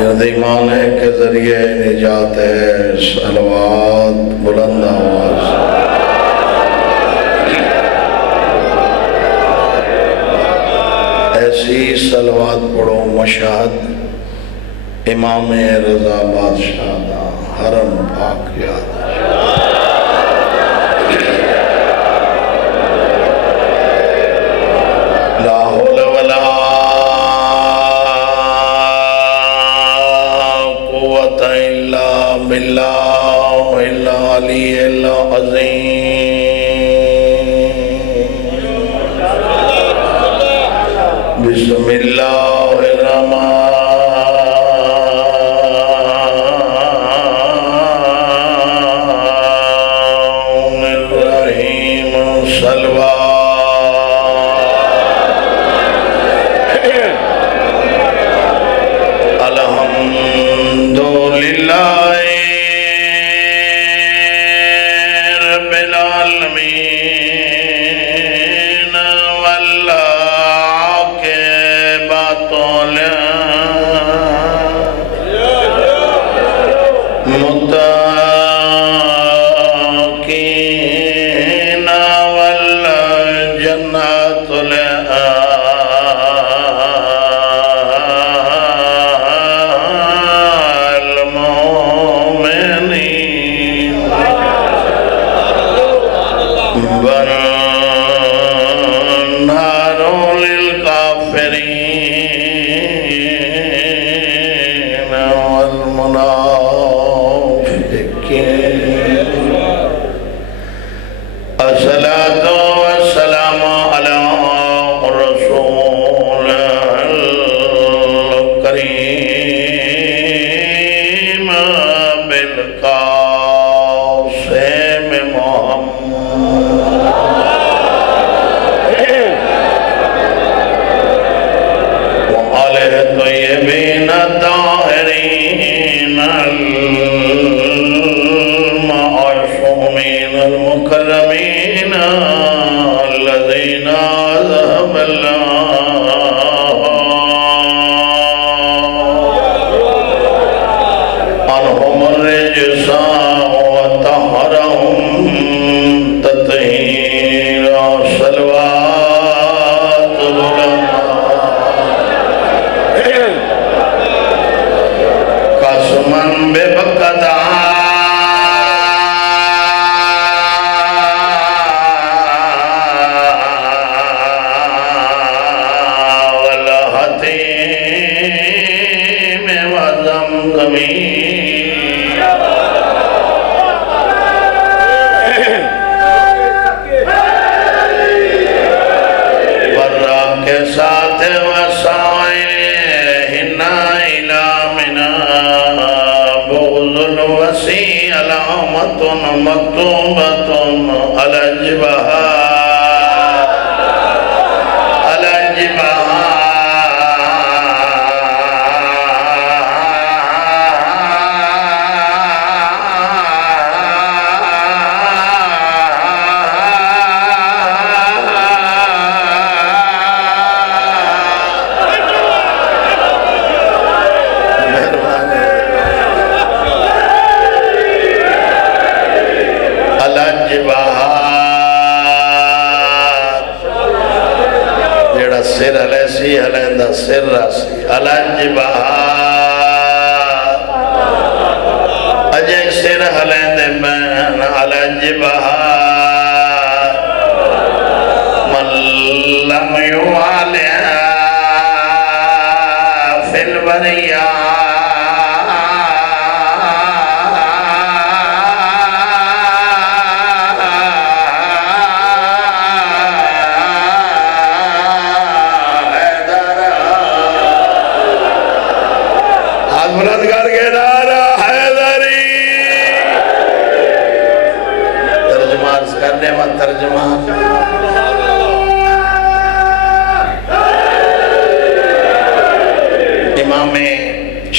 یدیمانے کے ذریعے نجات ہے، صلوات بلند آواز ایسی صلوات پڑھو مشہد امام رضا بادشاہ دا حرم پاک یاد لا حول ولا قوت الا باللہ العلی العظیم بسم اللہ الرحمن الرحیم صلوات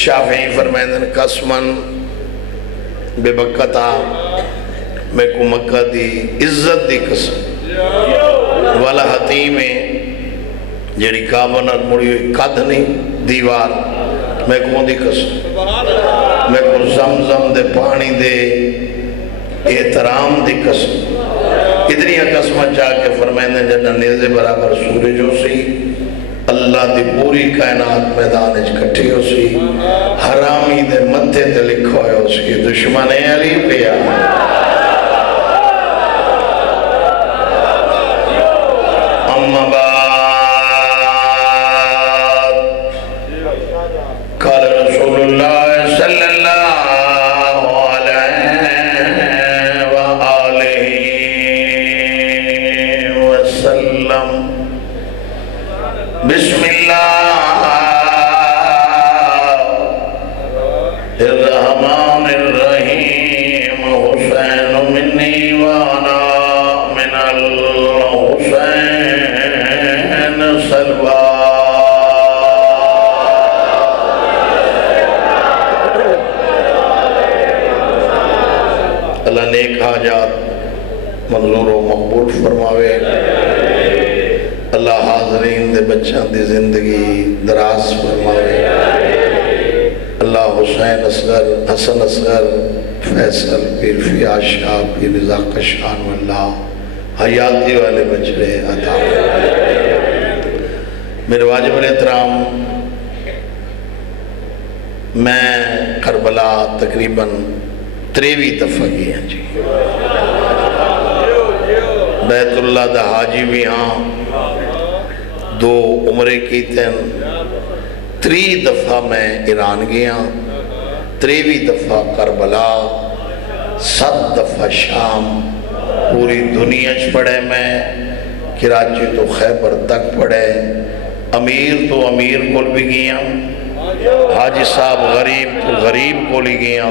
شافعی فرمائندن قسمن بے بکتا میں کو مکہ دی عزت دی قسم والا حتیم جیڑی کابنر مڑی ہوئی قد نہیں دیوار میں کون دی قسم میں کو زمزم دے پانی دے احترام دی قسم اتنی قسمت جا کے فرمائنے جنہ نیزے برابر سورج ہو سی اللہ دی پوری کائنات میدان اکٹھی ہو سی حرامی دے متھے تے لکھو ہے اس کی دشمن علی پیا اما بعد قال رسول اللہ صلی اللہ علیہ وآلہ وسلم بسم اللہ الرحمن الرحیم حسین منی وانا من الحسین سلوى اللہ نیک حاجات منظور و مقبول فرماوے اللہ حاضرین دے بچوں دی زندگی دراز فرماوے اللہ حسین اصغر حسن اصغر فیصل پیر فیاض شاہ پیر رضا قشان واللہ حیاتی والے بچڑے عطا میرے واجب الاحترام میں کربلا تقریباً 23 دفعہ گیا جی بیت اللہ دا حاجی بھی ہاں 2 عمرے کی تین 3 دفعہ میں ایران گیا 23 دفعہ کربلا 7 دفعہ شام پوری دنیا چ پڑھے میں کراچی تو خیبر تک پڑھے امیر تو امیر کول بھی گیا حاجی صاحب غریب تو غریب کو لی گیا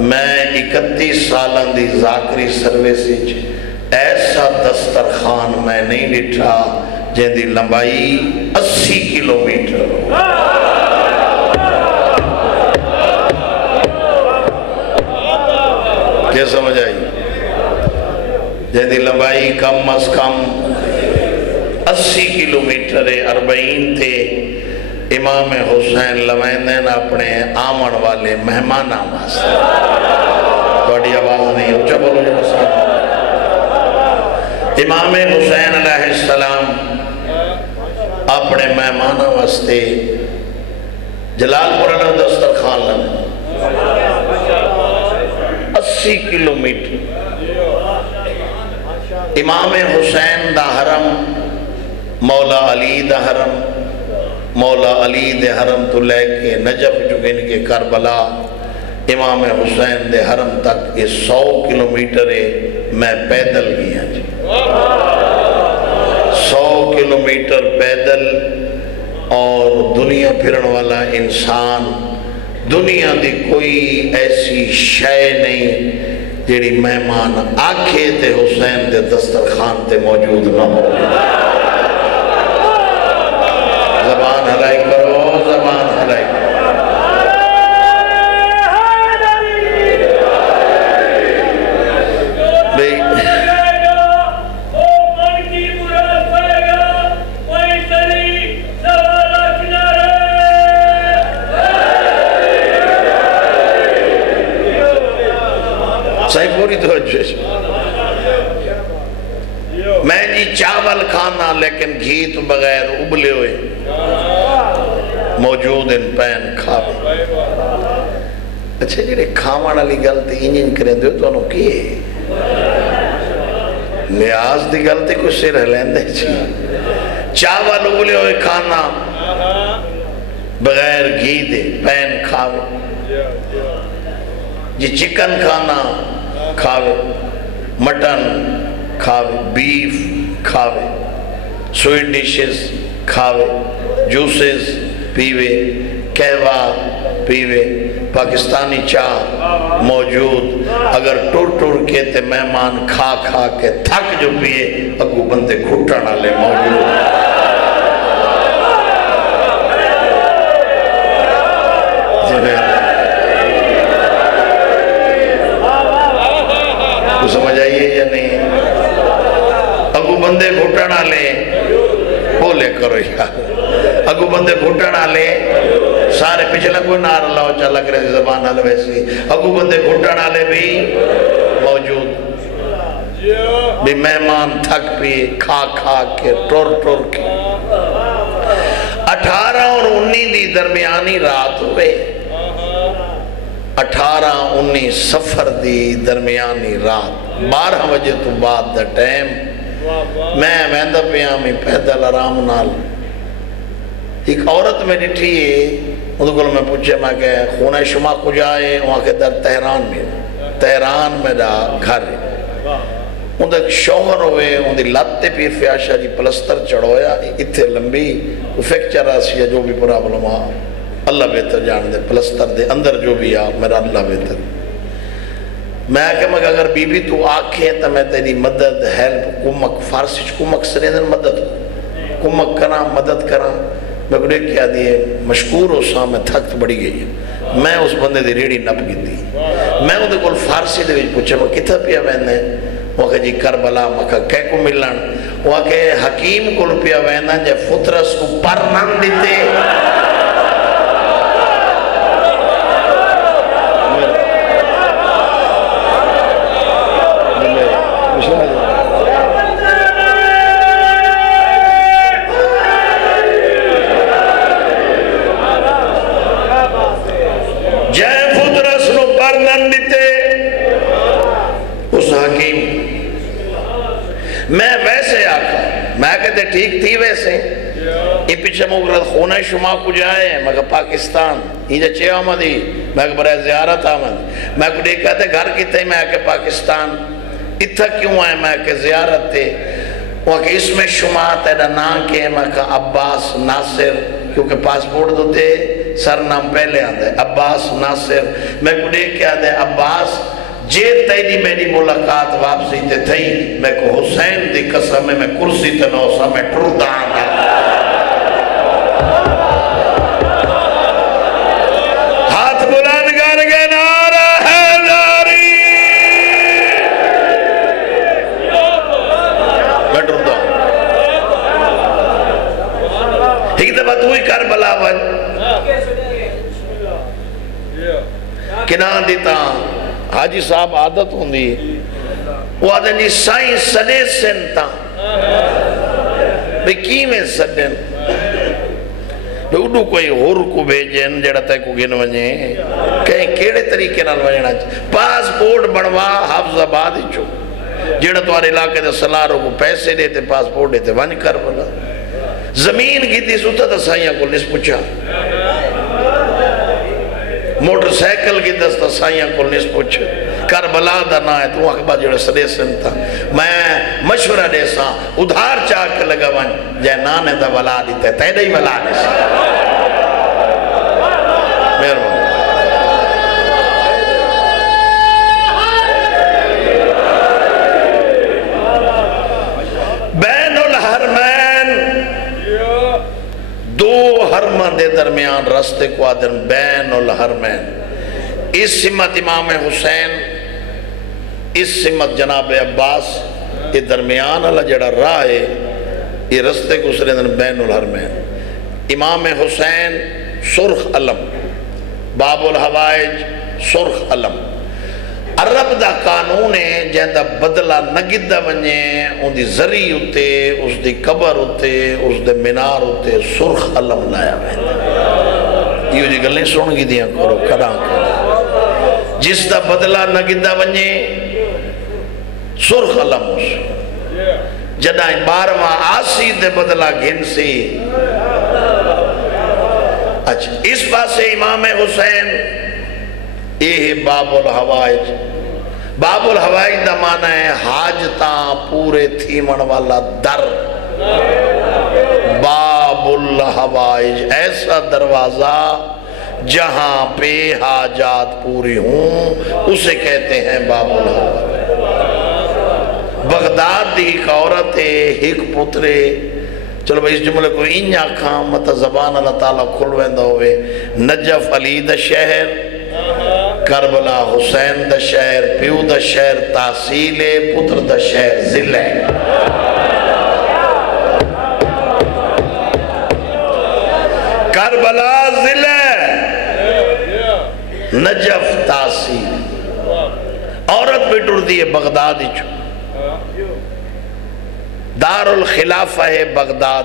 میں 31 سالان دی ذاکری سرویسی ایسا دسترخوان میں نہیں لٹھا جن دی لمبائی 80 کلومیٹر کیا سمجھ آئی جن دی لمبائی کم از کم 80 کلومیٹر 40 تھے امام حسین لویندین اپنے آمن والے مہمان واسطے بڑی آواز نہیں اچھا بولو جو مسئلہ امام حسین علیہ السلام اپنے مہمان واسطے جلال پورا دسترخوان لگے 80 کلومیٹر امام حسین دا حرم مولا علی دا حرم مولا علی دے حرم تو لے کے نجف جو ان کے کربلا امام حسین دے حرم تک یہ 100 کلومیٹر ہے میں پیدل گیا جی 100 کلومیٹر پیدل اور دنیا پھرن والا انسان دنیا دی کوئی ایسی شے نہیں جیڑی مہمان آنکھے تے حسین دے دسترخوان تے موجود نہ ہو زبان ہلائی کرو زبان ہلائی کرو بھئی صحیح پوری توجہ میں جی چاول کھانا لیکن گھی تو بغیر ابلے ہوئے موجود ان پین کھاوے اچھا جی کھاوان والی گلتی انجن کریں دے تو انہوں کیے نیاز دی گلتی کچھ سے رہ لیندے چی چاول ابلے ہوئے کھانا بغیر گھی دے پین کھاوے جی چکن کھانا کھاوے مٹن کھاوے بیف کھاوے سویٹ ڈشز کھاوے جوسز پیوے کہوہ پیوے پاکستانی چاہ موجود اگر ٹور کے تے مہمان کھا کھا کے تھک جو پیے اگو بندے گھٹنا لے موجود تو سمجھ آئیے یا نہیں اگو بندے گھٹنا لے بولے کرو یار اگو بندے گھٹنا لے سارے پچھلے کوئی نار اللہ چاہ لگ رہے زبان آلے ویسی اگو بندے گھٹن آلے بھی موجود بھی مہمان تھک پی کھا کھا کے ٹور ٹور کے 18 اور 19 دی درمیانی رات ہوئے 18-19 سفر دی درمیانی رات 12 بجے تو بعد دا ٹائم میں ویندہ پیامی پیدل آرام نال ایک عورت میں ڈٹھی ہے ان کو میں پوچھے میں کہ خونہ شما کو جائے وہاں کے در تہران میں دا گھر ہے ان دا شوہر ہوئے ان دی لاتے پیر فیاشا جی پلستر چڑھویا اتھے لمبی فیکچر آسی ہے جو بھی پرابلم آ اللہ بہتر جان دے پلستر دے اندر جو بھی آ میرا اللہ بہتر میں کہ اگر بی بی تو آکھیں تو میں تیری مدد ہیلپ کمک فارسی کمک سریدن مدد کمک کرا مدد کرا میں کہنے کیا دیئے مشکور ہو سا میں تھکت بڑی گئی میں اس بندے دی ریڑی نپ گئی تھی میں انہیں کل فارسی دے پوچھے میں کتھا پیا ویندے وہ کہ جی کربلا مکہ کہہ کو ملن وہ کہ حکیم کل پیا ویندے جے فطرس کو پر نام دیتے میں ویسے آکھا میں کہتے ٹھیک تھی ویسے یہ پیچھے مغرد خونہ شما کو جائے میں کہا پاکستان یہ جا چے آمدی میں کہا برای زیارت آمد میں کہا کہتے گھر کی تھی میں کہا پاکستان اتھا کیوں آئے میں کہا زیارت تھی وہ کہ اس میں شما تیرا نام کے میں کہا عباس ناصر کیونکہ پاسپورٹ دو تھے سر نام پہلے آتے عباس ناصر میں کہا کہتے عباس جے تیری میری ملاقات واپسی تے تھئی میں کو حسین دی قسم میں کرسی تے نوسا میں ٹردہ آنگا ہاتھ بلند کر کے نعرہ حیدری میں ٹردہ ایک دفعہ تو ہی کربلا بن کنان دیتا حاجی صاحب عادت ہوں دی وہ آدھے نہیں سائیں سڑے سنتا بھئی کی میں سڑن بھئی اڈو کوئی غور کو بھیجن جڑا تے کو گن ونجیں کہیں کیڑے طریقے نال ونجنا پاسپورٹ بنوا حافظ آباد ہی چو جڑا تو آرے علاقے دے سلاروں کو پیسے دیتے پاسپورٹ دیتے ونج کر بلا زمین کی تھی سوتا تھا سائیاں کو نس پوچھا موٹر سیکل کی دستا سائیاں کو نس پوچھ کربلا دا نہ ہے تو وہاں کے بعد جوڑے سڑے سنتا میں مشورہ دے سا ادھار چاہ کے لگا ون جائے نانے دا ولا دیتے تیڑے ہی ولا دے سا مہربان بین الحرمین دو حرمہ دے درمیان رستے کو آدھر بین الحرمین اس سمت امام حسین اس سمت جناب عباس یہ درمیان اللہ جڑا راہ ہے یہ رستے کو سرندن بین الحرمین امام حسین سرخ علم باب الحوائج سرخ علم عرب دا قانون ہے جہاں دا بدلہ نگدہ ونجے ان دی زری ہوتے اس دی قبر ہوتے اس دی منار ہوتے سرخ علم لایا ویندہ یہ جی گلیں سن گی دیاں کرو کڑاں کرو جس دا بدلہ نگدہ ونجے سرخ علم اس جدائیں بارواں آسی دے بدلہ گھن سی اچھا اس بات سے امام حسین یہ باب الحوائج باب الحوائج دا معنی ہے حاجتاں پورے تھیمن والا در باب الحوائج ایسا دروازہ جہاں پہ حاجات پوری ہوں اسے کہتے ہیں باب الحوائج بغداد دی ایک عورت ہے ایک پترے چلو بھئی اس جملے کو انجا کھام مطا زبان اللہ تعالیٰ کھلویندہ ہوئے نجف علی دا شہر کربلا حسین دا شہر پیو دا شہر تحصیل پتر دا شہر ضلع کربلا ضلع نجف تاثیر عورت بھی ٹردی ہے بغداد چو دار الخلافہ ہے بغداد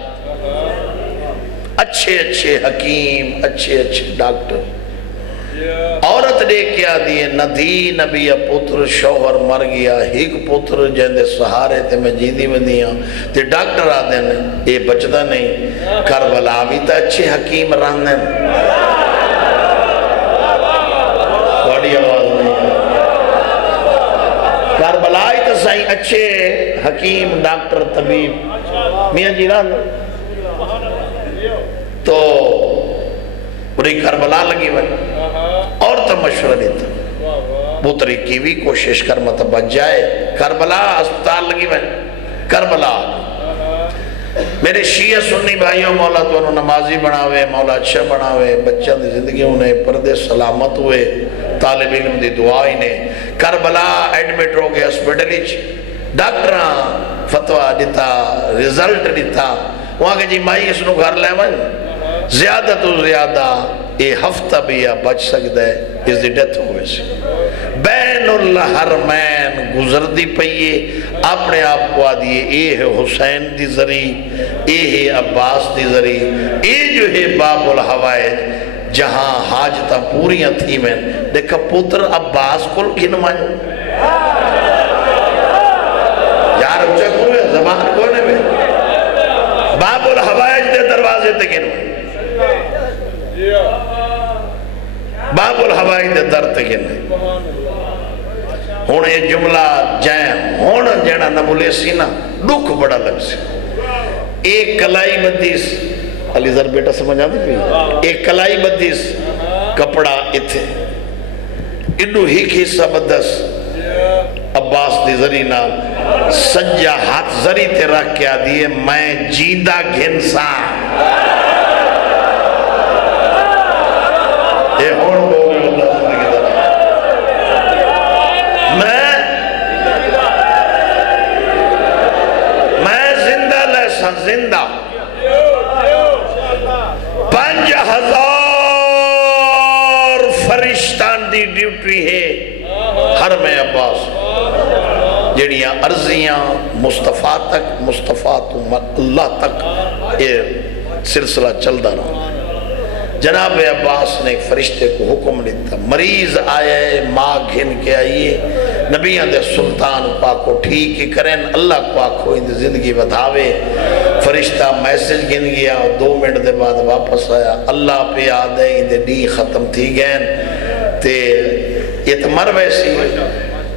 اچھے اچھے حکیم اچھے اچھے ڈاکٹر عورت دے کیا دیئے ندھی نبی پتر شوہر مر گیا ہیک پتر جہندے سہارے تے میں جیدی میں دیا تے ڈاکٹر آدھے نے یہ بچدہ نہیں کربلا بھی تا اچھے حکیم رہنے بڑی آواز نہیں کربلا ہی تا سائیں اچھے حکیم ڈاکٹر طبیب میاں جی رہنے تو پوری کربلا لگی ہوئے اور تو مشورہ دیتا پوتری کی بھی کوشش کر مطلب بچ جائے کربلا اسپتال لگی ہوئے کربلا میرے شیعہ سنی بھائیوں مولا تو انہوں نمازی بناوے مولا اچھا بناوے بچہ دی زندگی انہیں پردے سلامت ہوئے طالب علم دی دعائی نے کربلا ایڈمٹ ہو گئے اسپیٹلیچ ڈاکٹران فتوہ دیتا ریزلٹ دیتا وہاں کہ جی مائی اس نو گھر لے من زیادہ تو زیادہ یہ ہفتہ بھی بچ سکتا ہے اس دی ڈیتھ ہوئے سے بین الحرمین گزر دی پئیے اپنے آپ کو آدھئے اے ہے حسین دی ذریع اے ہے عباس دی ذریع اے جو ہے باب الحوائج جہاں حاجتہ پوریاں تھی میں دیکھا پتر عباس کل گھن مانو یار اچھا کوئی زبان کونے میں باب الحوائج دے دروازے تے گھن مانو باب الحوائی دے در تے گھنے ہونے یہ جملہ جائیں ہونا جینا نمولے سینا دکھ بڑا لگ سی ایک کلائی بدیس علی ذر بیٹا سمجھا دی پی ایک کلائی بدیس کپڑا اتھے انہو ہی کھیسا بدس عباس دی ذری نام سجا ہاتھ ذری تے رکھ کیا دیئے میں جیندہ گھن سا یہ ہون بہت اللہ زندگی دارا میں زندہ لیسا زندہ 5000 فرشتان دی ڈیوٹی ہے حرم عباس جڑیاں عرضیاں مصطفیٰ تک مصطفیٰ تو اللہ تک یہ سلسلہ چل دا رہا جناب عباس نے ایک فرشتے کو حکم دیتا مریض آئے ماں گھن کے آئیے نبیان دے سلطان پاکو ٹھیک ہی کریں اللہ پاکو ان دے زندگی بدھاوے فرشتہ میسج گھن گیا 2 منٹ دے بعد واپس آیا اللہ پہ آدھے ان دے ڈی ختم تھی گئن تے یہ تو مر ویسی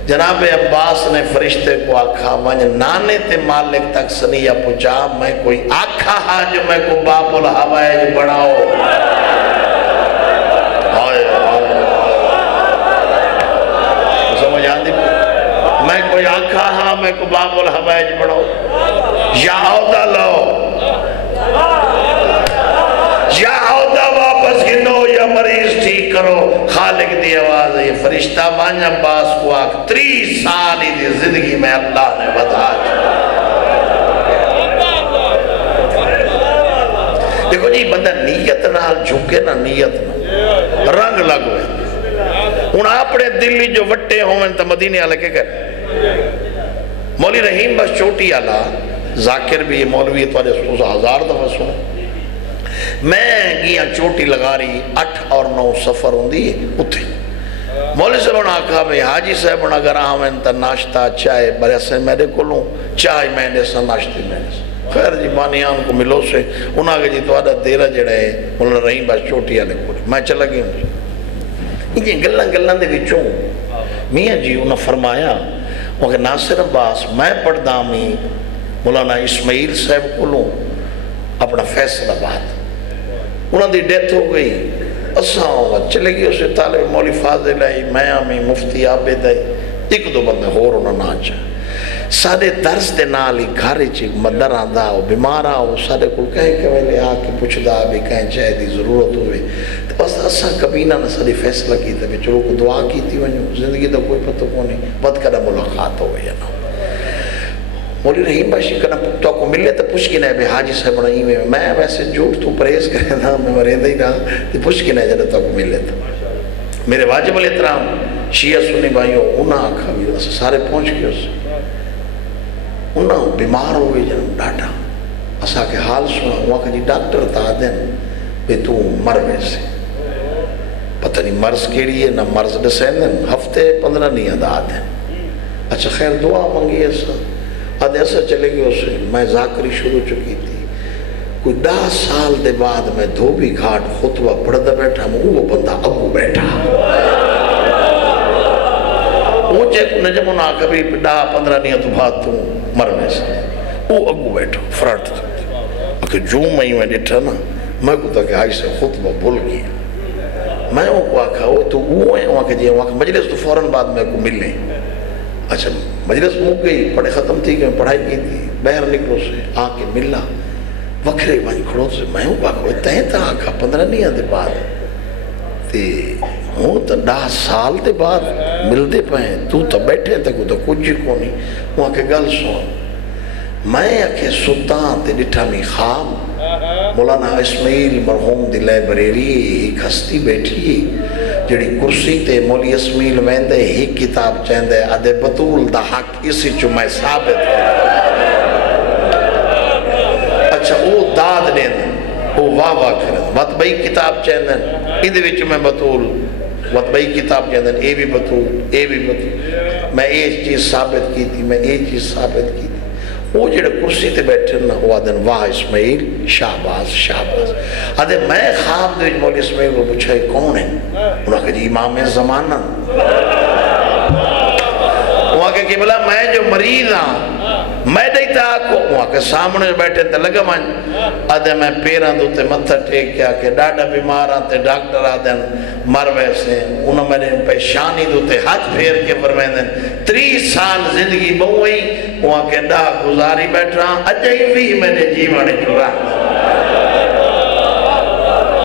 جناب عباس نے فرشتے کو آکھا ونج نانے تے مالک تک سنیہ پچا میں کوئی آکھا ہا جو میں کو باب الحوائج بڑھاؤ میں کوئی آنکھا ہاں میں کو باب الحوائج بڑھو یا عودہ لو یا عودہ واپس گنو یا مریض ٹھیک کرو خالق دی آواز ہے یہ فرشتہ بان عباس کو آکھ 30 سالی دی زندگی میں اللہ نے بتا دیکھو جی بندہ نیت نال جھکے نا نیت نال رنگ لگوے ان اپنے دلی جو وٹے ہوئے تو مدینے آلے کے کر مولی رحیم بس چوٹی آلا ذاکر بھی مولوی توڑے 1000 دفعہ سنے میں گیا چوٹی لگا رہی 8 اور 9 سفر ہوں دی اتھے مولی صاحب نے کہا بھئی حاجی صاحب نے اگر آمین تا ناشتہ چائے برے سے میرے کو لوں چائے میں نے سا ناشتی میں نے سا خیر جی بانیان کو ملو سے انہاں کے جی تو آدھا دیرہ جڑے مولی رحیم بس چوٹی آلے پوری میں چلا گئی ہوں یہ گلن گلن دے بچوں میاں جی انہوں فرمایا کہ ناصر عباس میں پڑھ دامی مولانا اسماعیل صاحب کو لوں اپنا فیصلہ بات انہوں دی ڈیتھ ہو گئی اساں ہوگا چلے گی اسے طالب مولی فاضل آئی میں آمی مفتی عابد آئی 1-2 بندے ہور انہوں نہ آچا سادے درس دے نالی گھارے چی مدر آندھا ہو بیمار آو سادے کل کہیں کہ ویلے آکے پوچھ دا بھی کہیں چاہے دی ضرورت ہوئے تو بس اساں کبینہ نہ سادی فیصلہ کی تھا بھی چلو کو دعا کی تھی ونجو زندگی تو کوئی پتہ کو نہیں بد کرا ملاقات ہوئے یا نہ مولی رحیم باشی کنا تو کو ملے تو پوچھ کی نہیں بے حاجی صاحب رہی میں ویسے جھوٹ تو پریز کرے تھا میں مرے دے ہی رہا تو پوچھ کی نہیں جنہ تو کو ملے تھا میرے واجب الاحترام شیعہ سنی بھائیوں انہاں آکھا بھی سارے پہنچ گئے اس انہاں بیمار ہوئے جنہوں ڈاٹا اسا کے حال سنا ہوا کہ جی ڈاکٹر تا دیں بے تو مر ویسے پتہ نہیں مرض کیڑی ہے نہ مرض ڈسین دیں ہفتے 15 نہیں ادا دیں اچھا خیر دعا منگی ایسا آدھے ایسا چلے گئے اسے میں ذاکری شروع چکی تھی کوئی 10 سال دے بعد میں دھوبی گھاٹ خطبہ پڑھتا بیٹھا میں وہ بندہ اگو بیٹھا وہ چیک نجم انہا کبھی 10-15 نہیں تو بات تو مرنے سے وہ اگو بیٹھا فرٹ اکھے جو میں ڈٹھا نا میں کو تاکہ آئی سے خطبہ بھول گیا میں وہ کو آکھا وہ تو وہ ہیں وہاں کے جی وہاں مجلس تو فوراں بعد میں کو ملنے اچھا مجلس مک گئی پڑھے ختم تھی کہ میں پڑھائی کی تھی باہر نکلو سے آکے ملا وکھرے بھائی کھڑو سے میں ہوں باکھو تہیں تا آکھا 15 نہیں آدھے بعد تے ہوں تا 10 سال دے بعد مل دے پائیں تو تا بیٹھے تکو تا کچھ کو نہیں وہاں کے گل سن میں اکھے سلطان تے ڈٹھا می خواب مولانا اسماعیل مرحوم دی لائبریری ایک ہستی بیٹھی جڑی کرسی تے مولی اسماعیل ویندے ہی کتاب چیندے ادھے بطول دا حق اسی چو میں ثابت اچھا وہ داد لیندے وہ واہ کریں وطبئی کتاب چیندن ادھے وچ میں بطول وطبئی کتاب چیندن اے بھی بطول میں ایک چیز ثابت کی تھی میں ایک چیز ثابت کی تھی وہ جڑے کرسی تے بیٹھے نا وہ آدھن واہ اسماعیل شہباز آدھے میں خواب دے مولی اسماعیل کو پوچھا کون ہے انہوں نے کہا جی امام زمانہ وہاں کہ قبلہ میں جو مریض ہاں میں دیتا آکو وہاں کہ سامنے بیٹھے تے لگا من آدھے میں پیران دو تے متھا ٹیک کیا کہ ڈاڈا بیماران تے ڈاکٹر آدھن مر ویسے انہوں میں نے پیشانی دو تے ہاتھ پھیر کے فرمائیں دیں 30 سال زندگی بہوئی وہاں کہ ڈا گزاری بیٹھ رہا اجائی بھی میں نے جیوانے جو رہا